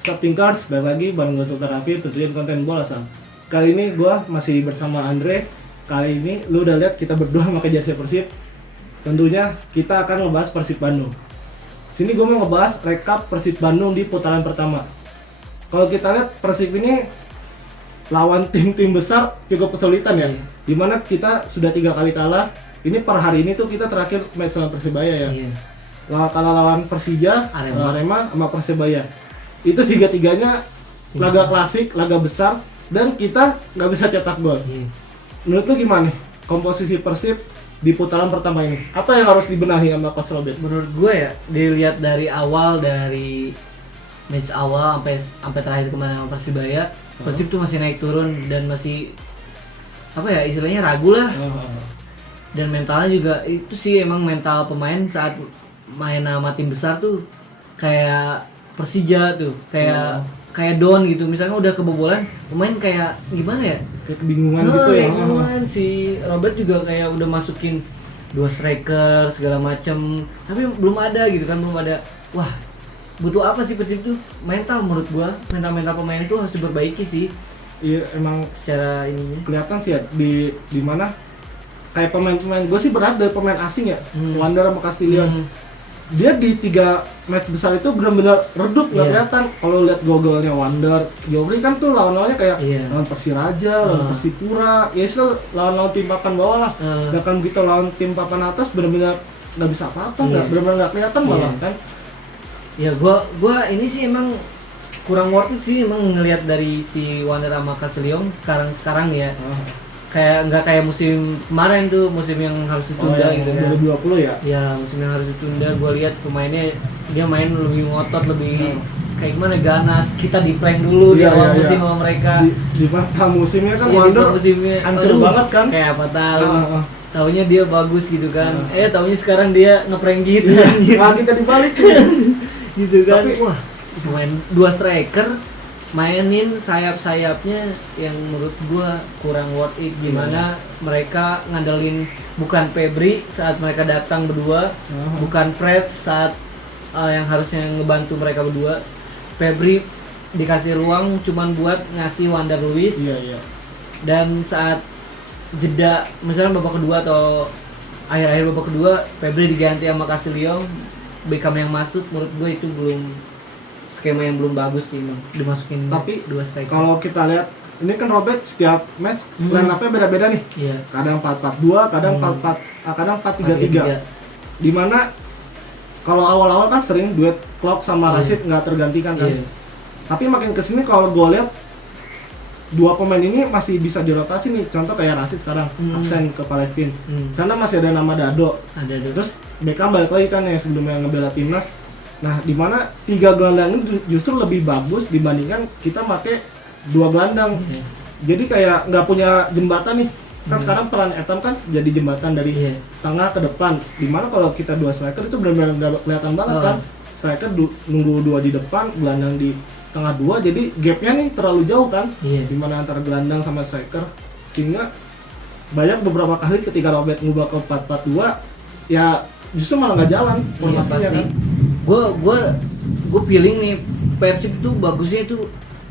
Thinkers, balik lagi bareng gue Sultan Raffi, tentunya konten bola Sam. Kali ini gue masih bersama Andre. Kali ini lu udah lihat kita berdua pakai jersey Persib. Tentunya kita akan membahas Persib Bandung. Sini gue mau ngebahas rekap Persib Bandung di putaran pertama. Kalau kita lihat Persib ini lawan tim-tim besar cukup kesulitan ya. Dimana kita sudah 3 kali kalah. Ini per hari ini tuh kita terakhir match lawan Persibaya ya. Kalah lawan Persija, Arema sama Persebaya. Itu tiga-tiganya laga klasik, laga besar, dan kita nggak bisa cetak gol. Menurut lu gimana nih komposisi Persib di putaran pertama ini? Apa yang harus dibenahi sama Coach Robert? Menurut gue ya, dilihat dari match awal sampai terakhir kemarin sama Persibaya, Persib tuh masih naik turun dan masih istilahnya ragu lah. Dan mentalnya juga itu sih, emang mental pemain saat main sama tim besar tuh kayak Persija tuh, kayak down gitu. Misalnya udah kebobolan, pemain kayak gimana ya? Kayak kebingungan gitu ya. Kebingungan. Si Robert juga kayak udah masukin 2 striker segala macem, tapi belum ada gitu kan, belum ada. Wah, butuh apa sih Persib tuh? Mental, menurut gua mental pemain tuh harus diperbaiki sih. Iya, emang secara ininya kelihatan sih ya di mana kayak pemain gue sih berat dari pemain asing ya. Wander sama Castillion. Dia di 3 match besar itu benar-benar redup, nggak kelihatan. Kalau lihat gol-golnya Wander, Jobri kan tuh lawan-lawannya kayak lawan Persiraja, lawan Persipura, ya itu lawan-lawan tim papan bawah lah. Sedangkan begitu lawan tim papan atas benar-benar nggak bisa apa-apa, benar-benar nggak kelihatan malah kan. Ya gua ini sih emang kurang worth it sih emang ngelihat dari si Wander sama Castillion sekarang ya. Kayak nggak kayak musim kemarin tuh, musim yang harus ditunda gitu kan. 2020 ya? Ya, musim yang harus ditunda. Gue lihat pemainnya dia main lebih ngotot, lebih kayak gimana, ganas. Kita di prank dulu di awal musim sama mereka. Di musimnya kan Wander hancur banget kan? Kayak apa tahu. Taunya dia bagus gitu kan. Taunya sekarang dia ngeprank gitu. Nah, kita dibalik gitu kan. Tapi, wah, main 2 striker, mainin sayap-sayapnya yang menurut gua kurang worth it. Gimana mereka ngandelin bukan Febri saat mereka datang berdua, bukan Fred saat yang harusnya ngebantu mereka berdua. Febri dikasih ruang cuman buat ngasih Wander Luiz. Dan saat jeda misalnya babak kedua atau akhir-akhir babak kedua, Febri diganti sama Castillion, Beckham yang masuk. Menurut gua itu belum skema yang belum bagus sih, dimasukin. Tapi 2 striker. Kalau kita lihat ini kan Robert setiap match line up-nya beda-beda nih. Kadang 4-4-2, kadang 4-3-3. Dimana kalau awal-awal kan sering duet Klopp sama Rashid nggak tergantikan kan. Tapi makin kesini kalau gue lihat 2 pemain ini masih bisa dirotasi nih. Contoh kayak Rashid sekarang absen ke Palestina. Sana masih ada nama Dado. Terus Beckham balik lagi kan yang sebelumnya ngebela timnas. Nah, di mana 3 gelandang ini justru lebih bagus dibandingkan kita pakai 2 gelandang. Jadi kayak nggak punya jembatan nih. Kan sekarang peran Ethan kan jadi jembatan dari tengah ke depan. Di mana kalau kita 2 striker itu benar-benar nggak kelihatan banget kan. Striker nunggu 2 di depan, gelandang di tengah 2. Jadi gapnya nih terlalu jauh kan. Di mana antara gelandang sama striker. Sehingga banyak beberapa kali ketika Robert ngubah ke 4-4-2 ya justru malah nggak jalan formasinya kan. Gue feeling nih Persib tuh bagusnya itu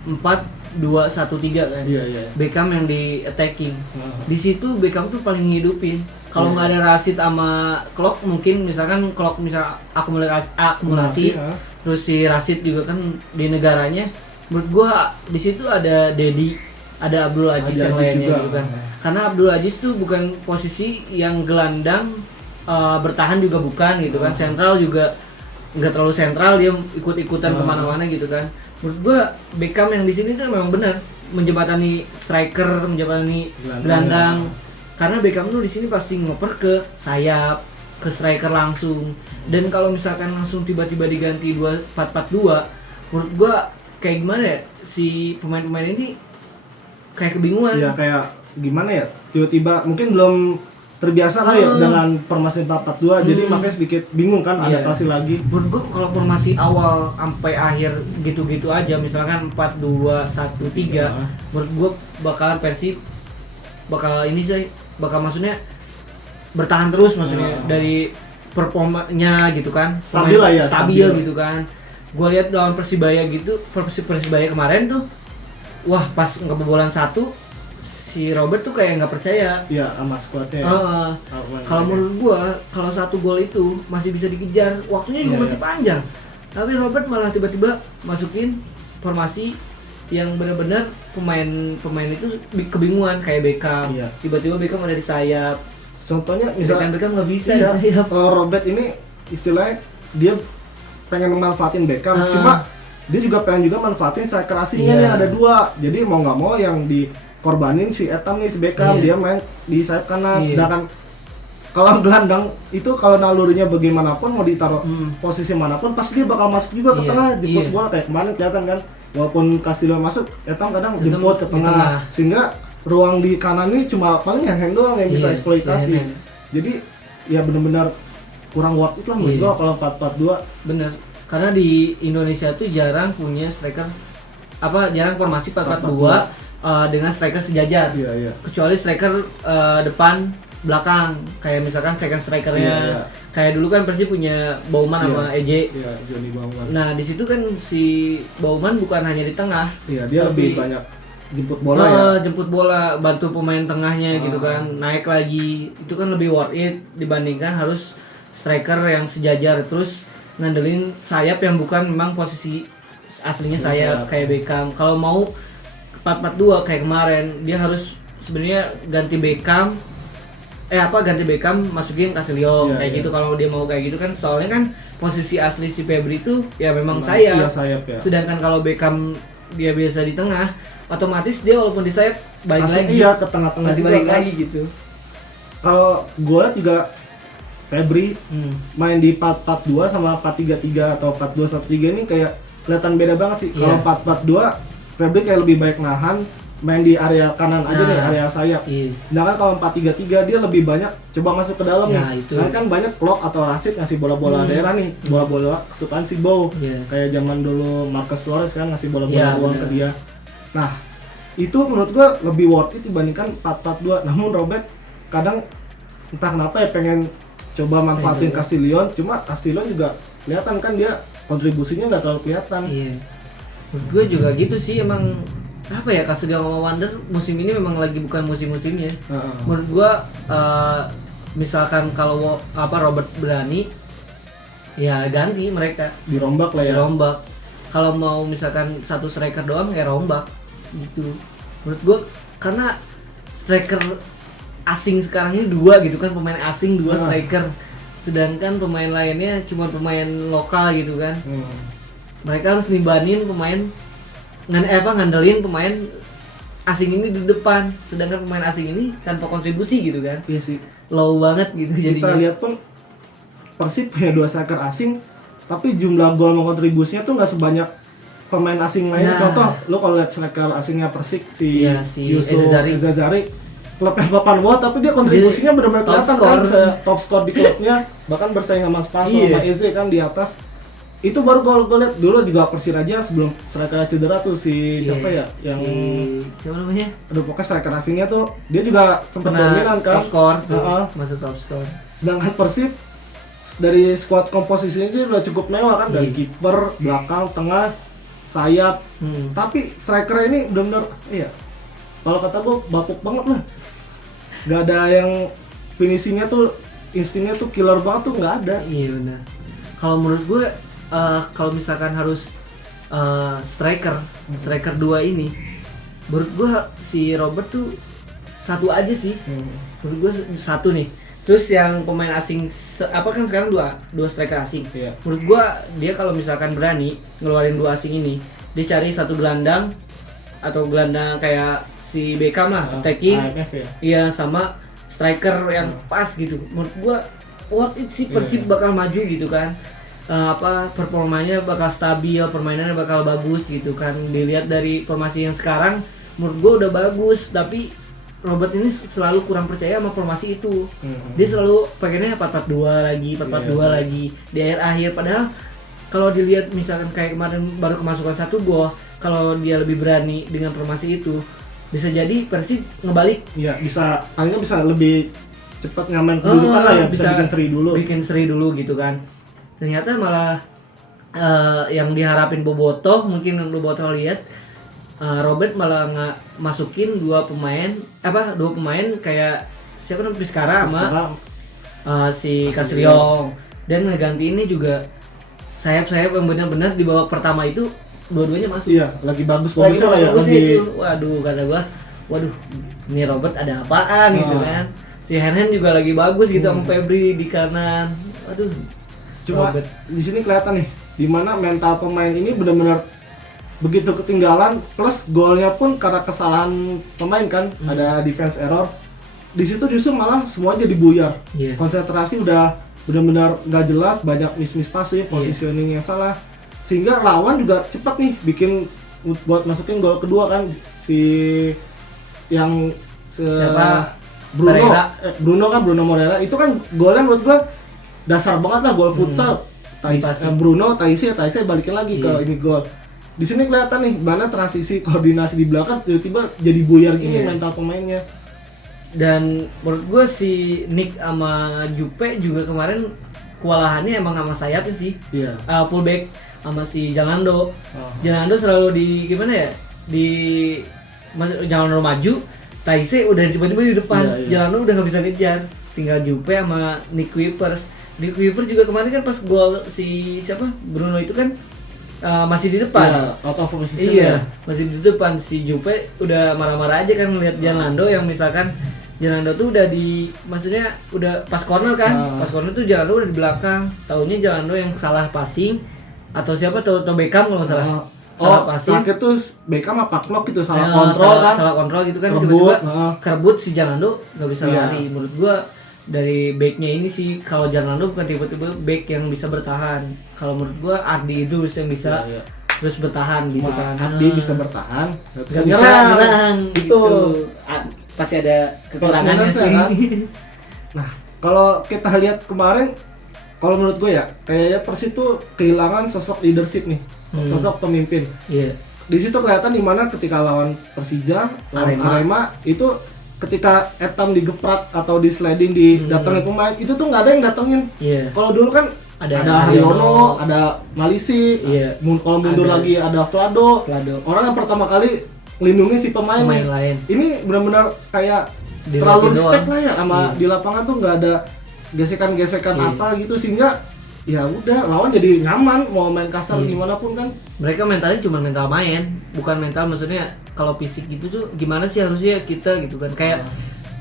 4-2-1-3 kan. Beckham yang di attacking. Di situ Beckham tuh paling ngidupin. Kalau nggak ada Rashid sama Klok, mungkin misalkan Klok akumulasi terus si Rashid juga kan di negaranya. Menurut gue di situ ada Dedi, ada Abdul Aziz yang lainnya gitu kan. Karena Abdul Aziz tuh bukan posisi yang gelandang, bertahan juga bukan gitu kan. Sentral juga nggak terlalu sentral, dia ikut-ikutan kemana-mana gitu kan. Menurut gua Beckham yang di sini tuh memang benar menjembatani striker, menjembatani gelandang. Karena Beckham tuh di sini pasti ngoper ke sayap, ke striker langsung. Dan kalau misalkan langsung tiba-tiba diganti 4-4-2, menurut gua kayak gimana ya, si pemain-pemain ini kayak kebingungan. Ya kayak gimana ya, tiba-tiba mungkin belum terbiasa kali ya dengan formasi 4-4-2, jadi makanya sedikit bingung kan adaptasi lagi. Menurut gue kalau formasi awal sampai akhir gitu-gitu aja, misalkan 4-2-1-3, menurut gue bakalan Persib bakal ini sih, bakal maksudnya bertahan terus maksudnya dari performanya gitu kan, stabil lah ya, stabil gitu kan. Gue lihat lawan Persibaya gitu, Persibaya kemarin tuh, wah pas kebobolan 1 si Robert tuh kayak nggak percaya. Iya, sama skuadnya. Kalau menurut gue, kalau 1 gol itu masih bisa dikejar, waktunya juga masih panjang. Tapi Robert malah tiba-tiba masukin formasi yang benar-benar pemain itu kebingungan kayak Beckham. Iya. Tiba-tiba Beckham ada di sayap. Contohnya misalnya Beckham nggak bisa di sayap. Kalau Robert ini istilahnya dia pengen memanfaatin Beckham, cuma dia juga pengen manfaatin striker asingnya yang ada 2. Jadi mau nggak mau yang dikorbanin si Etam nih, si Beckham, dia main di sayap kanan. Sedangkan kalau gelandang itu kalau nalurinya bagaimanapun mau ditaruh posisi manapun pasti dia bakal masuk juga ke tengah, jemput bola kayak kemarin kelihatan kan. Walaupun Castillo masuk, Etam kadang jemput ke tengah. Sehingga ruang di kanan ini cuma paling yang doang yang bisa eksploitasi. Jadi ya benar-benar kurang worth it lah menurut gua kalau 4-4-2. Bener. Karena di Indonesia tuh jarang punya striker jarang formasi 4-4-2 dengan striker sejajar. Kecuali striker depan belakang, kayak misalkan second strikernya kayak dulu kan Persib punya Bauman sama EJ. Johnny Bauman. Nah di situ kan si Bauman bukan hanya di tengah. Dia lebih banyak jemput bola jemput bola, bantu pemain tengahnya gitu kan, naik lagi. Itu kan lebih worth it dibandingkan harus striker yang sejajar terus ngandelin sayap yang bukan memang posisi aslinya sayap kayak Beckham. Kalau mau 4-4-2 kayak kemarin, dia harus sebenarnya ganti Beckham masukin Castillo kayak gitu. Kalau dia mau kayak gitu kan, soalnya kan posisi asli si Febri itu ya memang sayap. Sedangkan kalau Beckham dia biasa di tengah, otomatis dia walaupun di sayap balik lagi ke tengah-tengah masih balik lagi gitu. Kalau gue lihat juga Febri main di 4-4-2 sama 4-3-3 atau 4-2-1-3 ini kayak kelihatan beda banget sih. Kalau 4-4-2 Febri kayak lebih baik nahan, main di area kanan aja nih, area sayap. Sedangkan kalau 4-3-3 dia lebih banyak coba masuk ke dalam nih. Karena kan banyak Klok atau Rashid ngasih bola-bola daerah nih, bola-bola kesukaan si Bow. Kayak zaman dulu Marcus Flores kan ngasih bola-bola ruang ke dia. Nah, itu menurut gua lebih worth it dibandingkan 4-4-2. Namun Robert kadang entah kenapa ya pengen coba manfaatin Castillo, cuma Castillo juga kelihatan kan dia kontribusinya nggak terlalu kelihatan. Menurut gue juga gitu sih, emang apa ya, Castillo sama Wander musim ini memang lagi bukan musim-musimnya. Menurut gue misalkan kalau Robert berani ya ganti mereka, dirombak lah ya. Kalau mau misalkan satu striker doang ya rombak gitu. Menurut gue karena striker asing sekarang ini 2 gitu kan, pemain asing 2 striker, sedangkan pemain lainnya cuma pemain lokal gitu kan. Mereka harus nibanin ngandelin pemain asing ini di depan, sedangkan pemain asing ini tanpa kontribusi gitu kan. Iya sih, low banget gitu jadinya. Kita lihat pun Persib punya 2 striker asing, tapi jumlah gol sama kontribusinya tuh nggak sebanyak pemain asing lainnya. Contoh, lo kalau lihat striker asingnya Persik si Yusuf Ezazari, klubnya papan bawah tapi dia kontribusinya benar-benar kelihatan kan, bisa top skor di klubnya, bahkan bersaing sama Spaso sama Eze kan di atas. Itu baru gue lihat dulu juga Persiraja sebelum striker cedera tuh siapa ya yang siapa namanya? Aduh, pokoknya striker asingnya tuh dia juga sempat dominan kan, top skor tuh, masuk top skor. Sedangkan Persib dari squad komposisinya dia udah cukup mewah kan, dari kiper, belakang, tengah, sayap. Tapi striker ini benar-benar kalau kata gue bapuk banget lah. Gak ada yang finishingnya tuh, instingnya tuh killer banget tuh, nggak ada. Iya benar. Kalau menurut gue kalau misalkan harus striker 2 ini, menurut gue si Robert tuh satu aja sih. Menurut gue satu nih. Terus yang pemain asing kan sekarang dua striker asing. Menurut gue dia kalau misalkan berani ngeluarin 2 asing ini, dia cari satu gelandang atau gelandang kayak si Beckham lah, attacking. Iya, sama striker yang pas gitu. Menurut gua worth it sih, Persib bakal maju gitu kan. Performanya bakal stabil, permainannya bakal bagus gitu kan. Dilihat dari formasi yang sekarang menurut gua udah bagus, tapi Robert ini selalu kurang percaya sama formasi itu. Dia selalu pengennya 4-4-2 lagi, 4-4-2 lagi di akhir-akhir, padahal kalau dilihat misalkan kayak kemarin baru kemasukan 1 gol, kalau dia lebih berani dengan formasi itu, bisa jadi Persib ngebalik. Iya, paling bisa lebih cepat ngamen kedudukan lah ya, bisa bikin seri dulu. Bikin seri dulu gitu kan. Ternyata malah yang diharapin Bobotoh, mungkin Bobotoh lihat Robert malah nggak masukin dua pemain kayak siapa namanya Vizcara sama si Kasriong, dan ngeganti ini juga sayap-sayap yang benar-benar di babak pertama itu dua-duanya masuk. Iya, lagi bagusnya lah ya. Itu. Waduh, kata gua, waduh, ini Robert ada apaan gitu kan. Si Henhen juga lagi bagus gitu sama Febri di kanan. Waduh. Cuma Robert di sini kelihatan nih dimana mental pemain ini benar-benar begitu ketinggalan, plus golnya pun karena kesalahan pemain kan, ada defense error. Di situ justru malah semuanya jadi buyar. Konsentrasi udah benar-benar nggak jelas, banyak miss passing, positioning yang salah, sehingga lawan juga cepat nih bikin buat masukin gol kedua kan, si yang siapa? Bruno Moreira itu kan golnya menurut gua dasar banget lah, gol futsal. Bruno Taisi balikin lagi ke ini gol. Di sini kelihatan nih mana transisi koordinasi di belakang tiba-tiba jadi buyar gini mental pemainnya. Dan menurut gue si Nick sama Jupe juga kemarin kewalahannya emang sama sayapnya sih. Fullback sama si Jalando. Jalando selalu di gimana ya? Di Jalando maju, Taise udah tiba-tiba di depan. Jalando udah nggak bisa ngejar. Tinggal Jupe sama Nick Kuipers. Nick Kuipers juga kemarin kan pas gol si siapa? Bruno itu kan masih di depan. Out of position. Masih di depan. Si Jupe udah marah-marah aja kan melihat Jalando yang misalkan Jalando tuh udah maksudnya udah pas corner kan, pas corner tuh Jalando udah di belakang. Taunya Jalando yang salah passing atau siapa atau Beckham kalau nggak salah. Salah passing. Terakhir tuh Beckham apa Klok gitu salah kontrol kan. Salah kontrol gitu kan, tiba-tiba kerebut si Jalando nggak bisa lari. Menurut gua dari backnya ini sih, kalau Jalando bukan tiba-tiba back yang bisa bertahan. Kalau menurut gua Ardi Idrus yang bisa terus bertahan gitu kan. Ardi bisa bertahan, bisa nyerang gitu. Pasti ada kekurangannya sih. Kan? Nah, kalau kita lihat kemarin, kalau menurut gue ya, kayaknya Persib tuh kehilangan sosok leadership nih, sosok pemimpin. Di situ kelihatan dimana ketika lawan Persija, lawan Arema itu ketika Etam digeprak atau di sliding didatengin pemain, itu tuh nggak ada yang datengin. Kalau dulu kan ada Haryono, ada Malisi, kalau mundur lagi ada Vlado. Orang yang pertama kali lindungi si pemain lain. Ini benar-benar kayak terlalu respect lah ya sama di lapangan tuh nggak ada gesekan-gesekan apa gitu, sehingga ya udah lawan jadi nyaman mau main kasar gimana pun kan. Mereka mentalnya cuma mental main, bukan mental maksudnya kalau fisik gitu tuh gimana sih harusnya kita gitu kan.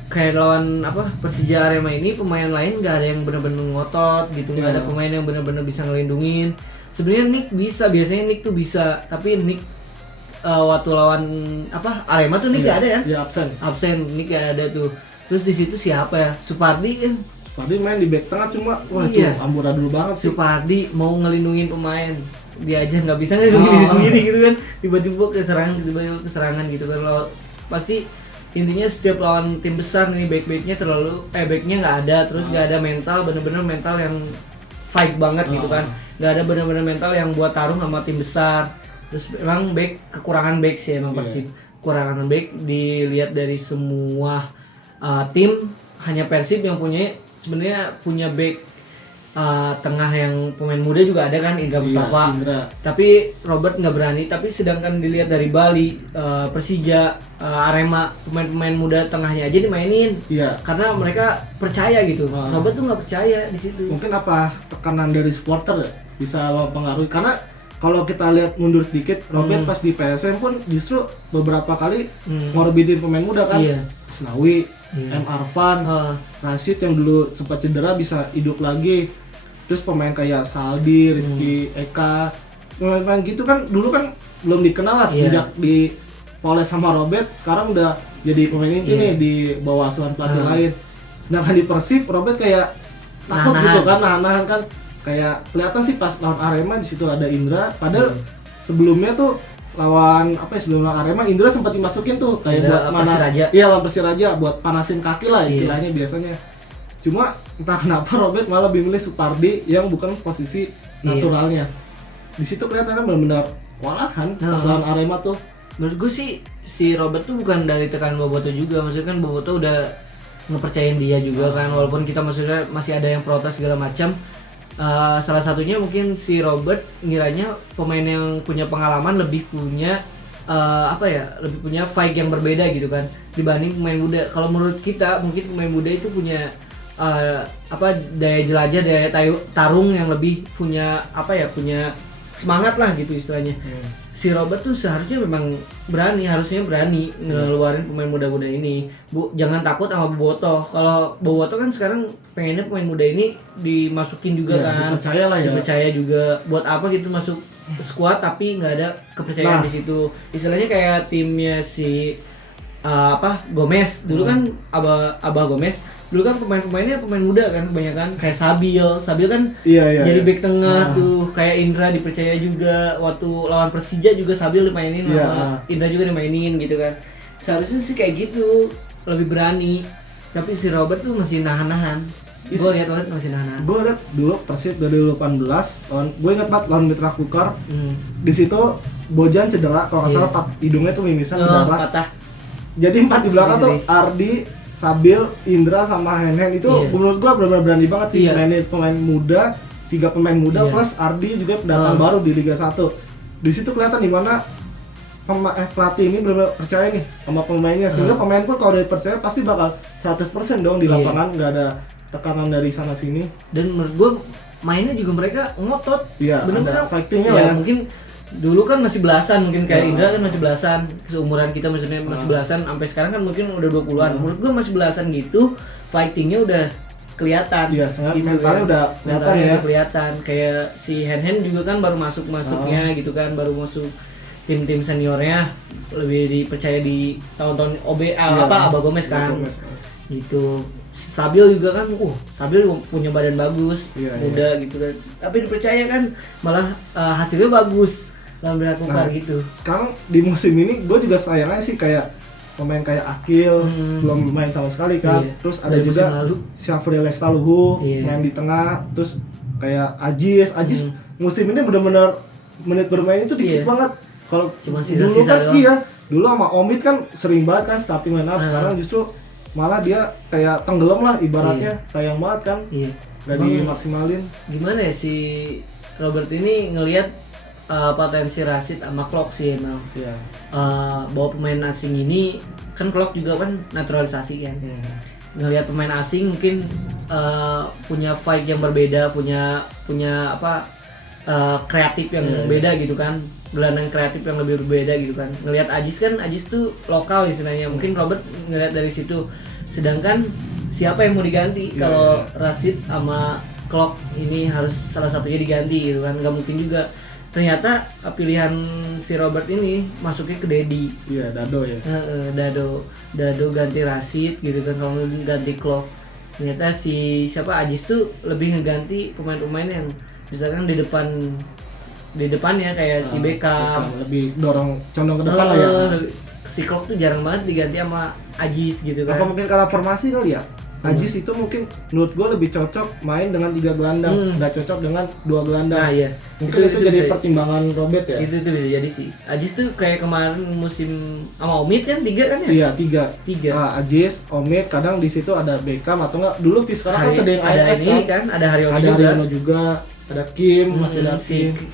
Kayak lawan Persija Arema ini pemain lain nggak ada yang benar-benar ngotot gitu, nggak ada pemain yang benar-benar bisa ngelindungin. Sebenarnya Nick bisa, biasanya Nick tuh bisa, tapi Nick waktu lawan Arema tuh Nick gak ada ya? Dia absen Nick gak ada tuh. Terus di situ siapa ya? Supardi kan? Supardi main di back tengah cuma itu amburadul banget sih. Supardi mau ngelindungin pemain, dia aja nggak bisa ngelindungin diri sendiri gitu kan. Tiba-tiba keserangan gitu kan. Pasti intinya setiap lawan tim besar nih backnya nggak ada, terus nggak ada mental, bener-bener mental yang fight banget gitu kan. Nggak ada bener-bener mental yang buat taruh sama tim besar. Terus memang kekurangan back sih emang Persib. Kekurangan back dilihat dari semua tim, hanya Persib yang sebenarnya punya back tengah yang pemain muda juga ada kan, Indra Mustafa. Tapi Robert nggak berani. Tapi sedangkan dilihat dari Bali, Persija, Arema, pemain-pemain muda tengahnya aja dimainin. Karena mereka percaya gitu. Robert tuh nggak percaya di situ. Mungkin apa tekanan dari supporter ya bisa mempengaruhi, karena kalau kita lihat mundur sedikit, Robert pas di PSM pun justru beberapa kali ngorbitin pemain muda kan. Snawi, M. Arfan, Rashid yang dulu sempat cedera bisa hidup lagi. Terus pemain kayak Saldi, Rizky, Eka, pemain gitu kan dulu kan belum dikenal lah sejak di Poles sama Robert. Sekarang udah jadi pemain inti nih di bawah asuhan pelatih lain. Sedangkan di Persib, Robert kayak takut gitu kan, nahan kan. Kayak kelihatan sih pas lawan Arema di situ ada Indra, padahal sebelumnya tuh sebelum lawan Arema Indra sempat dimasukin tuh kayak buat lawan Persiraja buat panasin kaki lah istilahnya biasanya. Cuma entah kenapa Robert malah lebih milih Supardi yang bukan posisi naturalnya. Di situ kelihatan benar-benar kewalahan pas lawan Arema tuh. Menurut gue sih si Robert tuh bukan dari tekanan Boboto juga, maksudnya kan Boboto udah ngepercayain dia juga kan, walaupun kita maksudnya masih ada yang protes segala macam. Salah satunya mungkin si Robert ngiranya pemain yang punya pengalaman lebih punya lebih punya fight yang berbeda gitu kan dibanding pemain muda. Kalau menurut kita mungkin pemain muda itu punya daya jelajah, daya tarung yang lebih punya punya semangat lah gitu istilahnya. Si Robert tuh seharusnya memang harusnya berani ngeluarin pemain muda-muda ini. Jangan takut sama Bobotoh. Kalau Bobotoh kan sekarang pengennya pemain muda ini dimasukin juga kan. Dipercaya lah ya. Dipercaya juga. Buat apa gitu masuk squad tapi nggak ada kepercayaan di situ. Istilahnya kayak timnya si Gomez. Dulu kan Abah Gomez. Dulu kan pemain-pemainnya pemain muda kan kebanyakan kayak Sabil kan jadi back tengah tuh, kayak Indra dipercaya juga waktu lawan Persija juga Sabil dimainin sama Indra juga dimainin gitu kan. Seharusnya sih kayak gitu, lebih berani. Tapi si Robert tuh masih nahan-nahan. Gue lihat banget masih nahan-nahan. Gue lihat dulu Persib 2018 gue ingat banget lawan Mitra Kukar. Di situ Bojan cedera kalau nggak salah hidungnya tuh mimisan patah. Jadi 4 di belakang tuh Ardi, Sabil, Indra sama Hen itu menurut gua benar-benar berani banget sih mainin pemain muda, 3 pemain muda plus Ardi juga pendatang baru di Liga 1. Di situ kelihatan di mana pelatih ini benar-benar percaya nih sama pemainnya sehingga pemain pun kalau udah percaya pasti bakal 100% dong di lapangan, nggak ada tekanan dari sana sini. Dan menurut gua mainnya juga mereka ngotot. Benar-benar fightingnya lah ya. Mungkin dulu kan masih belasan, mungkin kayak Indra kan masih belasan, seumuran kita maksudnya masih belasan, sampai sekarang kan mungkin udah 20-an. Menurut gua masih belasan gitu, fightingnya udah kelihatan. Sangat gitu, mentalnya udah kelihatan ya. Kelihatan. Kayak si Hen juga kan baru masuknya gitu kan, baru masuk tim-tim seniornya, lebih dipercaya di tahun-tahun Abah Gomez kan. Gitu. Sabil juga kan, Sabil punya badan bagus, muda gitu kan. Tapi dipercaya kan, malah hasilnya bagus. Lawan Mitra Kukar gitu. Sekarang di musim ini gue juga sayangnya sih kayak pemain kayak Akil belum main sama sekali kan. Terus ada dari juga Syafri Lestaluhu main di tengah. Terus kayak Ajis musim ini benar-benar menit bermain itu dikit banget. Kalau cuma sisa-sisa kan dulu sama Omid kan sering banget kan starting line up. Sekarang justru malah dia kayak tenggelam lah ibaratnya. Sayang banget kan gak dimaksimalin. Gimana ya si Robert ini ngelihat potensi Rashid sama Klok sih emang. Bahwa pemain asing ini kan Klok juga kan naturalisasi kan. Ngelihat pemain asing mungkin punya fight yang berbeda, punya kreatif yang beda gitu kan. Gelandang kreatif yang lebih berbeda gitu kan. Ngelihat Ajis tuh lokal istilahnya. Mungkin Robert ngelihat dari situ. Sedangkan siapa yang mau diganti kalau Rashid sama Klok ini harus salah satunya diganti gitu kan. Gak mungkin juga. Ternyata pilihan si Robert ini masuknya ke Dedi. Dado ya. Dado ganti Rashid gitu kan, kalau ganti Klok. Ternyata si Ajis tuh lebih ngeganti pemain-pemain yang misalkan di depannya kayak si Beckham. Lebih condong ke depan lah ya. Si Klok tuh jarang banget diganti sama Ajis gitu kan. Apa mungkin karena formasi kali ya? Ajis itu mungkin menurut gue lebih cocok main dengan 3 gelandang, nggak cocok dengan 2 gelandang. Mungkin itu jadi pertimbangan Robert ya. Itu bisa jadi sih. Ajis tuh kayak kemarin musim sama Omid kan 3 kan ya? Iya 3. Ajis, Omid, kadang di situ ada Beckham atau enggak dulu sekarang kan sedang ada ini kan, ada Haryono juga. Ada Kim, masih ada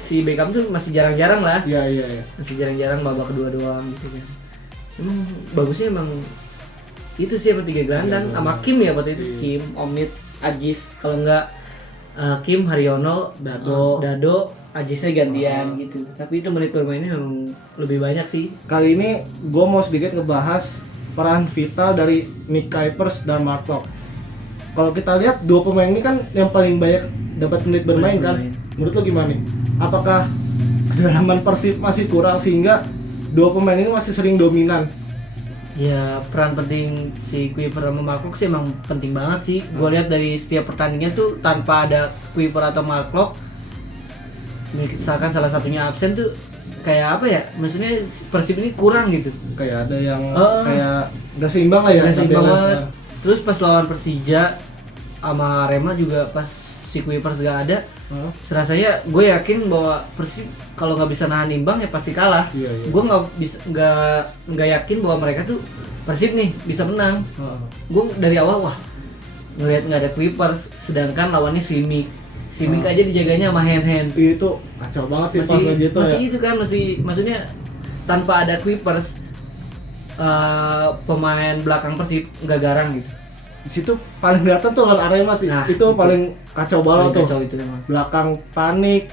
si Beckham tuh masih jarang-jarang lah. Iya. Masih jarang-jarang babak kedua doang gitu kan. Bagusnya emang itu sih sama 3 gelandang sama Kim ya waktu itu. Kim, Omid, Ajis, kalau enggak Kim, Haryono, Dado, Ajisnya gantian gitu. Tapi itu menit bermainnya memang lebih banyak sih. Kali ini gue mau sedikit ngebahas peran vital dari Nick Kuipers dan Mark Klok. Kalau kita lihat 2 pemain ini kan yang paling banyak dapat menit bermain kan. Menurut lo gimana nih? Apakah kedalaman Persib masih kurang sehingga 2 pemain ini masih sering dominan? Ya peran penting si Kuiper sama Mark Klok sih emang penting banget sih. Gue lihat dari setiap pertandingan tuh tanpa ada Kuiper atau Mark Klok, misalkan salah satunya absen tuh kayak apa ya? Maksudnya Persib ini kurang gitu. Kayak ada yang kayak nggak seimbang lah ya. Nggak seimbang banget. Terus pas lawan Persija sama Arema juga pas si Kuipers gak ada, serasanya gue yakin bahwa Persib kalau nggak bisa nahan imbang ya pasti kalah. Gue nggak yakin bahwa mereka tuh Persib nih bisa menang. Gue dari awal ngelihat nggak ada Kuipers, sedangkan lawannya Simic Si Mik aja dijaganya sama hand. Itu kacau banget sih pas gitu masih ya. Itu kan maksudnya tanpa ada Kuipers pemain belakang Persib nggak garang gitu. Di situ paling kelihatan tuh lawan Arema sih. Nah, itu paling kacau banget tuh. Kacau itu memang. Belakang panik.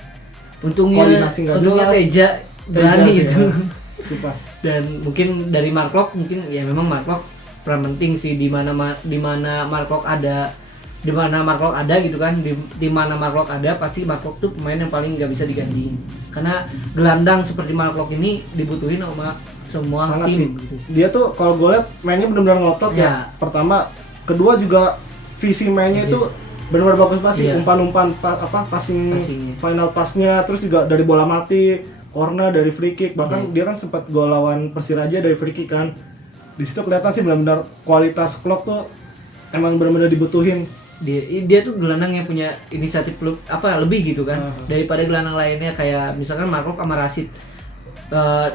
Untungnya Teja berani itu. Sumpah. Dan mungkin dari Mark Locke mungkin ya memang Mark Locke peran penting sih di mana Mark Locke ada gitu kan, di mana Mark Locke ada pasti Mark Locke tuh pemain yang paling nggak bisa digantiin karena gelandang seperti Mark Locke ini dibutuhin sama semua sangat tim sih. gitu. Dia tuh kalau gue liat mainnya benar-benar ngotot ya. Pertama, kedua juga visi mainnya itu benar-benar bagus banget sih. Umpan-umpan passing final passnya, terus juga dari bola mati, corner, dari free kick, bahkan dia kan sempat gol lawan Persiraja dari free kick kan. Di situ kelihatan sih benar-benar kualitas Klok tuh emang benar-benar dibutuhin. Dia tuh gelandang yang punya inisiatif lebih gitu kan daripada gelandang lainnya kayak misalkan Mark Locke sama Rashid.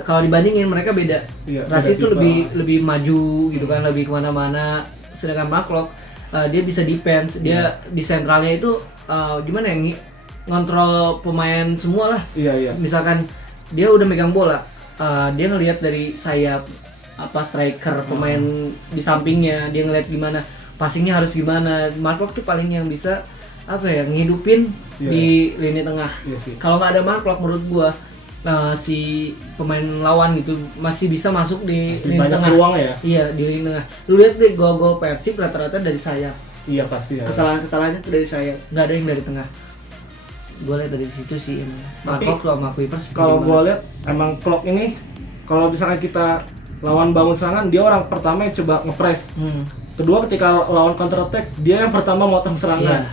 Kalau dibandingin mereka beda. Rashid tuh lebih maju gitu kan, lebih kemana-mana. Sedangkan Mark Locke dia bisa defense, dia di sentralnya itu gimana ya, ngontrol pemain semua lah. Misalkan dia udah megang bola, dia ngelihat dari sayap striker pemain di sampingnya, dia ngelihat gimana passingnya harus gimana. Mark Locke tuh paling yang bisa ngehidupin di lini tengah. Kalau nggak ada Mark Locke menurut gua si pemain lawan gitu masih bisa masuk di lini tengah. Ruang ya? Iya, di lini tengah. Lu lihat deh gol-gol Persib rata-rata dari sayap. Iya pasti ya. Kesalahan-kesalahannya tuh dari sayap, nggak ada yang dari tengah. Gue lihat dari situ sih emang. Mark Locke sama Kuipers. Kalau gue lihat emang Klok ini kalau misalnya kita lawan bangun serangan, dia orang pertama yang coba ngepres. Kedua ketika lawan counter attack, dia yang pertama motong serangan.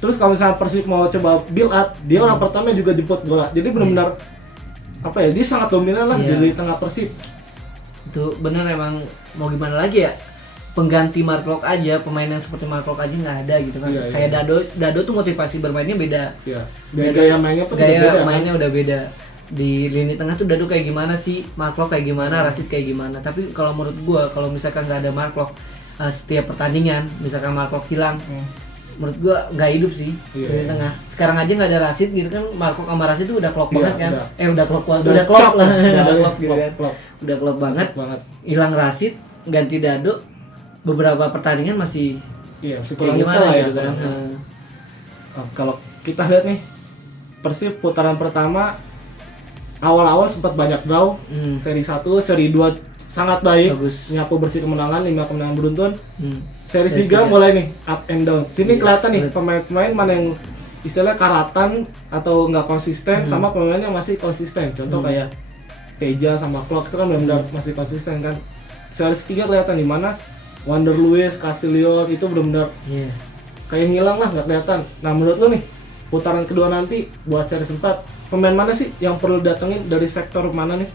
Terus kalau misalnya Persib mau coba build up, dia orang pertama juga jemput bola. Jadi benar-benar dia sangat dominan lah di tengah Persib. Itu benar emang, mau gimana lagi ya? Pengganti Mark Locke aja, pemain yang seperti Mark Locke aja nggak ada gitu kan. Kayak Dado tuh motivasi bermainnya beda. Gaya mainnya udah beda. Di lini tengah tuh Dado kayak gimana sih, Mark Locke kayak gimana, Rashid kayak gimana. Tapi kalau menurut gua, kalau misalkan nggak ada Mark Locke setiap pertandingan, misalkan Mark Locke hilang, menurut gua nggak hidup sih di lini tengah. Sekarang aja nggak ada Rashid gitu kan, Mark Locke sama Rashid tuh udah klop banget kan. Udah klop banget. Hilang Rashid, ganti Dado, beberapa pertandingan masih kurang gimana ya gitu kan. Kalau kita lihat nih Persib putaran pertama awal-awal sempat banyak draw, seri 1, seri 2 sangat baik, nyapu bersih kemenangan, 5 kemenangan beruntun. Seri 3 mulai nih up and down. Sini kelihatan nih pemain-pemain mana yang istilahnya karatan atau nggak konsisten sama pemain yang masih konsisten. Contoh kayak Teja sama Klok itu kan benar-benar masih konsisten kan. Seri 3 kelihatan di mana Wander Luiz, Castillo itu benar-benar kayak ngilang lah, nggak kelihatan. Nah menurut lo nih putaran kedua nanti buat seri 4, pemain mana sih yang perlu datengin dari sektor mana nih?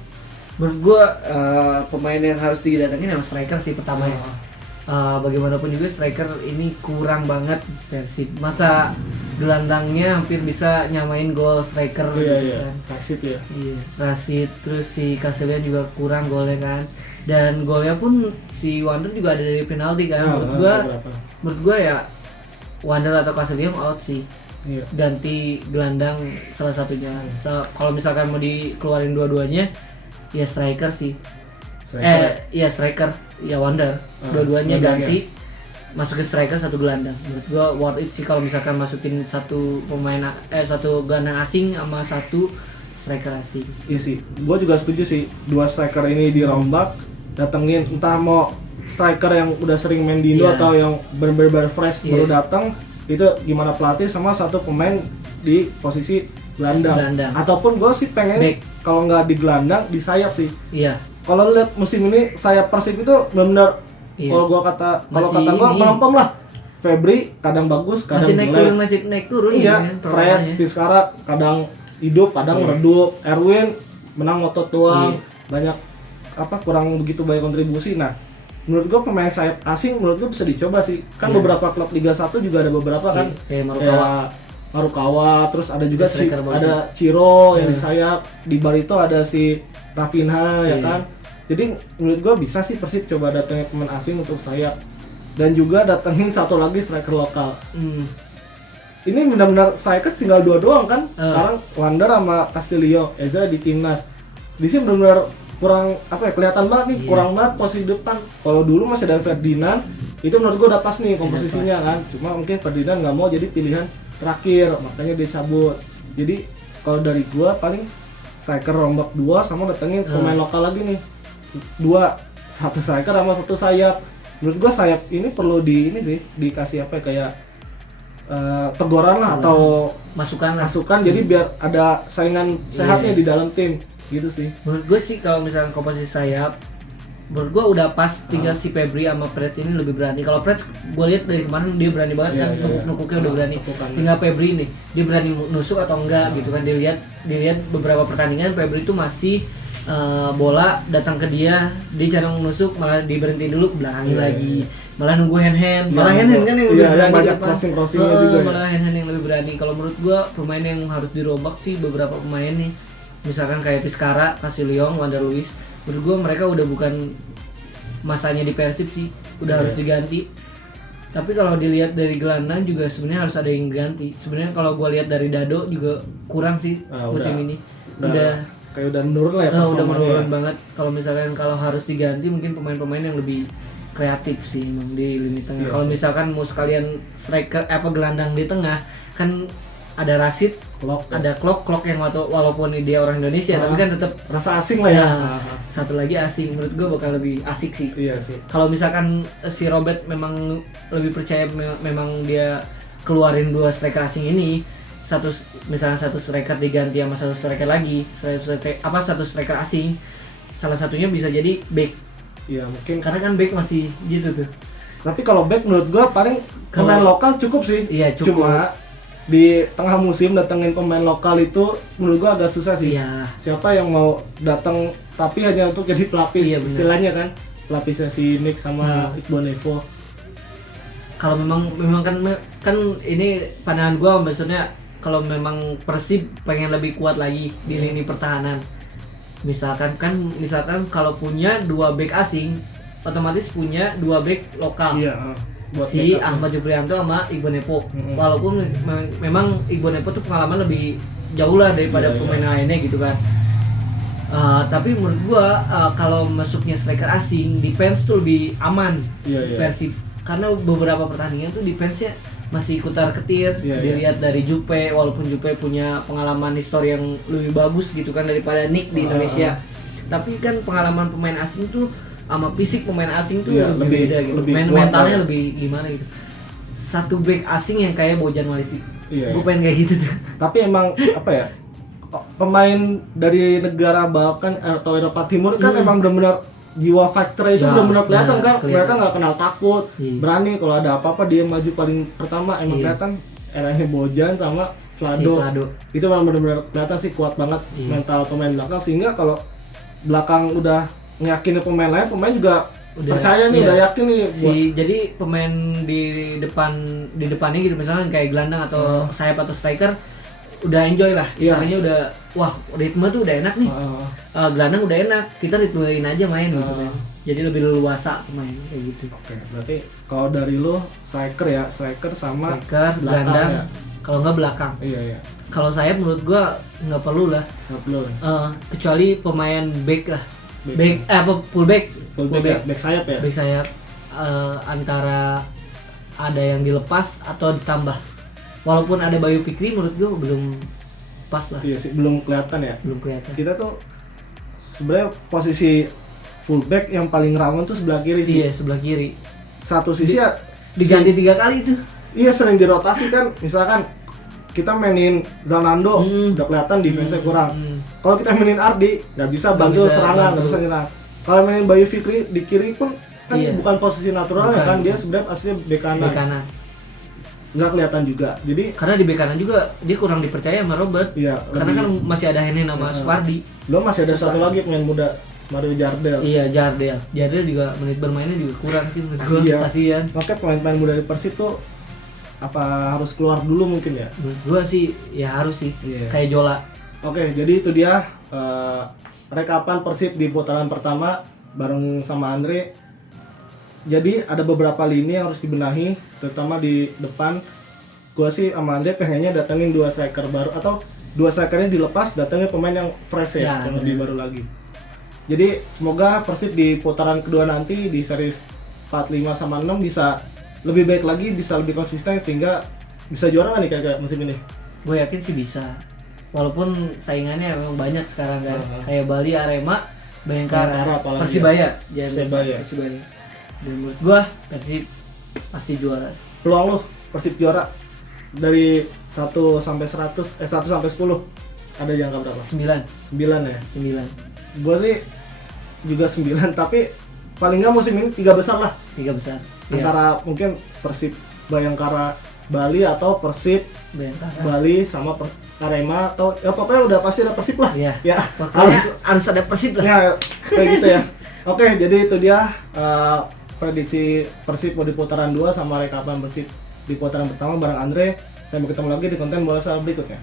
Menurut gua pemain yang harus didatengin yang striker sih pertama ya. Bagaimanapun juga striker ini kurang banget Persib. Masa gelandangnya hampir bisa nyamain gol striker kan. Rashid ya. Rashid, terus si Castillo juga kurang golnya kan. Dan golnya pun si Wander juga ada dari penalti kan. Menurut gua ya Wander atau Castillo out sih. Ganti gelandang salah satunya. Kalau misalkan mau dikeluarin dua-duanya ya striker sih. Striker ya Wander. Dua-duanya ganti. Masukin striker, satu gelandang. Menurut gua worth it sih kalau misalkan masukin satu gelandang asing sama satu striker asing. Iya sih. Gua juga setuju sih. Dua striker ini dirombak, datengin entah mau striker yang udah sering main di Indo atau yang bener-bener fresh baru datang. Itu gimana pelatih sama satu pemain di posisi gelandang. Ataupun gue sih pengen kalau nggak di gelandang di sayap sih. Kalau lihat musim ini sayap Persib itu benar-benar kalau kata gue melempem lah. Febri kadang bagus, kadang masih naik turun. Fresh, Fiskara kadang hidup, kadang redup. Erwin menang otot doang, banyak kurang begitu banyak kontribusi. Nah, menurut gue pemain sayap asing menurut gue bisa dicoba sih. Kan beberapa klub Liga 1 juga ada beberapa kan. Marukawa, terus ada juga ada Ciro yang di sayap. Di Barito ada si Rafinha ya kan. Jadi menurut gue bisa sih Persib coba datengin pemain asing untuk sayap. Dan juga datengin satu lagi striker lokal. ini benar-benar striker tinggal 2 doang kan. Sekarang Wander sama Castillo, Ezra di timnas. Di sini benar-benar kurang kelihatan banget nih, kurang banget posisi depan. Kalau dulu masih ada Ferdinand, itu menurut gua udah pas nih komposisinya kan. Cuma mungkin Ferdinand nggak mau jadi pilihan terakhir, makanya dia cabut. Jadi kalau dari gua paling striker rombak 2 sama datengin pemain lokal lagi nih. 1 striker sama 1 sayap. Menurut gua sayap ini perlu dikasih kayak teguran lah atau masukan jadi biar ada saingan sehatnya di dalam tim gitu sih. Menurut gue sih kalau misalnya komposisi sayap, menurut gue udah pas, tinggal si Febri sama Fred ini lebih berani. Kalau Fred gue lihat dari kemarin dia berani banget kan, nukuknya udah berani. Tinggal Febri nih, dia berani nusuk atau enggak gitu kan. Dilihat beberapa pertandingan Febri itu masih bola datang ke dia jarang nusuk, malah diberhentiin dulu, belakangin lagi. Malah nunggu hand malah hand kan yang lebih berani, banyak crossing-crossingnya juga. Malah hand yang lebih berani. Kalau menurut gue pemain yang harus dirombak sih beberapa pemain nih. Misalkan kayak Vizcarra, Castillo, Wander Luiz, menurut gue mereka udah bukan masanya di Persib sih, udah harus diganti. Tapi kalau dilihat dari gelandang juga sebenarnya harus ada yang diganti. Sebenarnya kalau gue lihat dari Dado juga kurang sih musim ini. Udah menurun lah ya. Udah menurun banget. Kalau harus diganti mungkin pemain-pemain yang lebih kreatif sih emang di lini tengah. Kalau misalkan mau sekalian striker gelandang di tengah kan ada Rashid, ada Klok yang walaupun dia orang Indonesia tapi kan tetap rasa asing lah ya. Satu lagi asing, menurut gue bakal lebih asik sih. Iya sih. Kalau misalkan si Robert memang lebih percaya memang dia keluarin 2 striker asing ini, misalnya 1 striker diganti sama 1 striker lagi, 1 striker asing, salah satunya bisa jadi back. Iya mungkin. Karena kan back masih gitu tuh. Tapi kalau back menurut gue paling pemain lokal cukup sih. Iya cukup. Cuma di tengah musim datengin pemain lokal itu menurut gua agak susah sih. Iya. Siapa yang mau datang tapi hanya untuk jadi pelapis, istilahnya kan, pelapisnya si Nick sama Iqbal Nevo. Kalau memang kan ini pandangan gua, maksudnya kalau memang Persib pengen lebih kuat lagi di lini pertahanan. Misalkan kalau punya 2 back asing, otomatis punya 2 back lokal. Iya. Si Ahmad Juprianto sama Iqbal Nevo. Walaupun memang Iqbal Nevo tuh pengalaman lebih jauh lah daripada pemain lainnya gitu kan. Tapi menurut gua kalau masuknya striker asing, defense tuh lebih aman Persib. Karena beberapa pertandingan tuh defense-nya masih kutar-ketir. Dilihat dari Jupe, walaupun Jupe punya pengalaman histori yang lebih bagus gitu kan daripada Nick di Indonesia. Tapi kan pengalaman pemain asing tuh sama fisik pemain asing tuh lebih beda gitu. Mentalnya lebih gimana gitu. 1 back asing yang kayak Bojan Malisi. Gue pengen kayak gitu tuh. Tapi emang pemain dari negara Balkan atau Eropa Timur kan emang benar-benar jiwa factor itu benar-benar kelihatan kan. Mereka nggak kenal takut, berani kalau ada apa-apa dia maju paling pertama. Emang kelihatan eranya Bojan sama Vlado. Itu memang benar-benar kelihatan sih kuat banget mental pemain belakang, sehingga kalau belakang udah ngeyakinin pemain lain, pemain juga percaya nih, udah yakin nih. Jadi pemain di depannya gitu, misalnya kayak gelandang atau sayap atau striker udah enjoy lah, istilahnya udah wah ritme tuh udah enak nih. Gelandang udah enak, kita ritmein aja main gitu kan. Jadi lebih leluasa pemain kayak gitu. Oke, berarti kalau dari lo striker sama gelandang, kalau nggak belakang. Iya. Kalau sayap menurut gua nggak perlu lah. Kecuali pemain back lah. Fullback sayap ya. Back sayap antara ada yang dilepas atau ditambah. Walaupun ada Bayu Fikri, menurut gue belum pas lah. Iya sih, belum kelihatan ya. Kita tuh sebenarnya posisi fullback yang paling rawan tuh sebelah kiri sih. Iya, sebelah kiri. Satu sisi ya diganti 3 kali tuh. Iya, sering dirotasi kan. Misalkan kita mainin Zalando, udah kelihatan defense-nya kurang. Kalau kita mainin Ardi, nggak bisa bantu serangan, nggak bisa nyerang. Kalau mainin Bayu Fikri di kiri pun kan bukan posisi naturalnya kan, dia sebenarnya aslinya bek kanan. Nggak kelihatan juga. Jadi karena di bek kanan juga dia kurang dipercaya sama Robert. Iya. Karena kan masih ada Henen sama Supardi. Belum masih ada satu lagi pemain muda, Mario Jardel. Iya, Jardel juga menit bermainnya juga kurang sih menurut gua. Kasihan. Makanya pemain-pemain muda di Persib tuh apa harus keluar dulu mungkin ya? Menurut gua sih ya harus sih. Kayak Jola. Oke, jadi itu dia rekapan Persib di putaran pertama bareng sama Andre. Jadi ada beberapa lini yang harus dibenahi, terutama di depan, gua sih sama Andre pengennya datengin 2 striker baru atau 2 strikernya dilepas, datengin pemain yang fresh ya, yang lebih baru lagi. Jadi semoga Persib di putaran kedua nanti di series 4, 5 sama 6 bisa lebih baik lagi, bisa lebih konsisten sehingga bisa juara nggak nih kayak musim ini? Gue yakin sih bisa. Walaupun saingannya memang banyak sekarang kan. Kayak Bali, Arema, Bayangkara, Persibaya. Persibaya. Dan menurut gue Persib pasti juara. Peluang lu Persib juara dari 1 sampai 100 1 sampai 10 ada yang angka berapa? 9 ya? 9. Gua sih juga 9 tapi paling nggak musim ini 3 besar lah. 3 besar. Antara mungkin Persib Bayangkara Bali atau Persib Bayangkara Bali sama Arema atau ya pokoknya udah pasti ada Persib lah. Iya. Ya. Harus ada Persib lah. Ya kayak gitu ya. Oke, jadi itu dia prediksi Persib mau di putaran 2 sama rekapan Persib di putaran pertama bareng Andre. Sampai ketemu lagi di konten bola berikutnya.